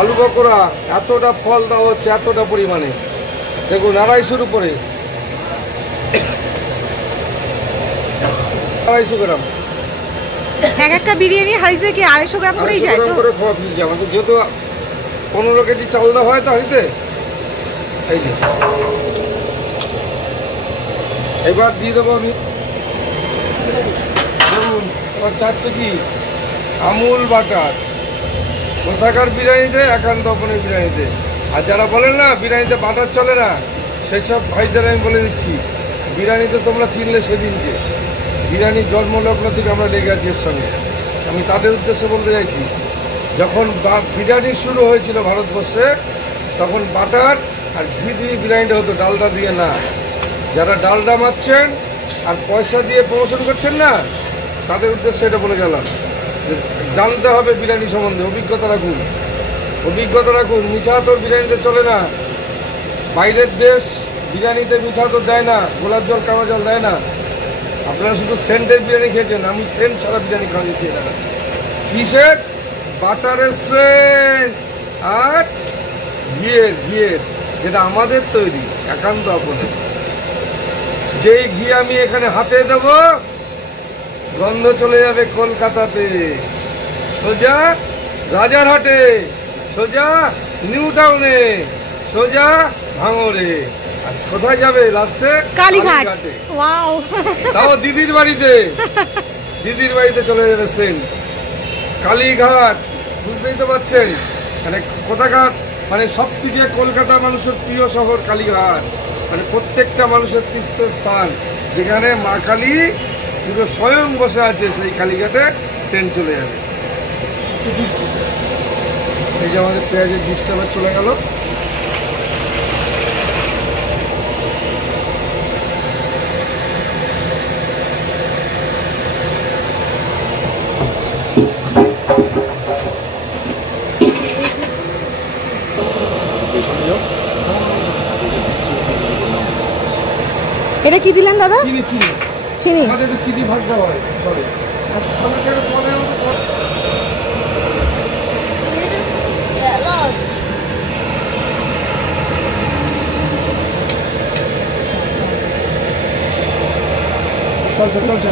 আলু পকোড়া এতটা ফল দেওয়া হচ্ছে, এতটা পরিমাণে। দেখুন 250 উপরে, 250 গ্রাম। এক একটা বিরিয়ানি হাঁড়িতে কি 250 গ্রাম করেই যায় তো? করে খাওয়া ফ্রিজে আমাদের, যেহেতু 15 কেজি চাল দেওয়া হয় তো হাঁড়িতে। এই যে এবার দিয়ে দেবো আমি। দেখুন এবার চাচ্ছে কি আমুল বাটার, কোথাকার বিরিয়ানিতে, একান্ত আপনের বিরিয়ানিতে। আর যারা বলেন না বিরিয়ানিতে বাটার চলে না, সেসব ভাইদের আমি বলে দিচ্ছি, বিরিয়ানিতে তোমরা চিনলে সেদিনকে বিরিয়ানির জন্মলগ্ন থেকে আমরা লেগে আছি এর সঙ্গে। আমি তাদের উদ্দেশ্যে বলতে চাইছি, যখন বিরিয়ানি শুরু হয়েছিল ভারতবর্ষে, তখন বাটার আর ঘি দিয়ে বিরিয়ানিটা হতো, ডালডা দিয়ে না। যারা ডালডা মারছেন আর পয়সা দিয়ে প্রমোশন করছেন না, তাদের উদ্দেশ্যে এটা বলে গেলাম। জানতে হবে বিরিয়ানি সম্বন্ধে, অভিজ্ঞতা রাখুন, অভিজ্ঞতা রাখুন। মিঠা তোর বিরিয়ানিতে চলে না। বাইরের দেশ বিরিয়ানিতে মিঠা তো দেয় না, গোলাপ জল কালো জল দেয় না। আপনারা শুধু সেন্টের বিরিয়ানি খেয়েছেন, আমি সেন্ট ছাড়া বিরিয়ানি খাওয়াই খেয়ে দেখাচ্ছি। কিসের? বাটারের সেন্ট আর ঘিয়ের, যেটা আমাদের তৈরি, একান্ত আপনের। যেই ঘি আমি এখানে হাতে দেব, গন্ধ চলে যাবে কলকাতাতে, সোজা রাজারহাটে, সোজা নিউ টাউনে, সোজা ভাঙড়ে, আর কোথায় যাবে লাস্টে? কালীঘাটে। ওয়াও! তাও দিদির বাড়িতে, দিদির বাড়িতে চলে যাবে সেন্ট। কালীঘাট, বুঝতেই তো পারছেন মানে কোথাকার, মানে সব থেকে কলকাতা মানুষের প্রিয় শহর কালীঘাট, মানে প্রত্যেকটা মানুষের তীর্থস্থান, যেখানে মা কালী পুরো স্বয়ং বসে আছে, সেই কালীঘাটে সেন্ট চলে যাবে। এই যে আমাদের পেঁয়াজের ডিশটা আবার চলে গেল। এটা কি দিলেন দাদা? চিনি, চিনি, চিনি। আমাদের চিনি ভাগ দেওয়া হয়। চলছে চলছে।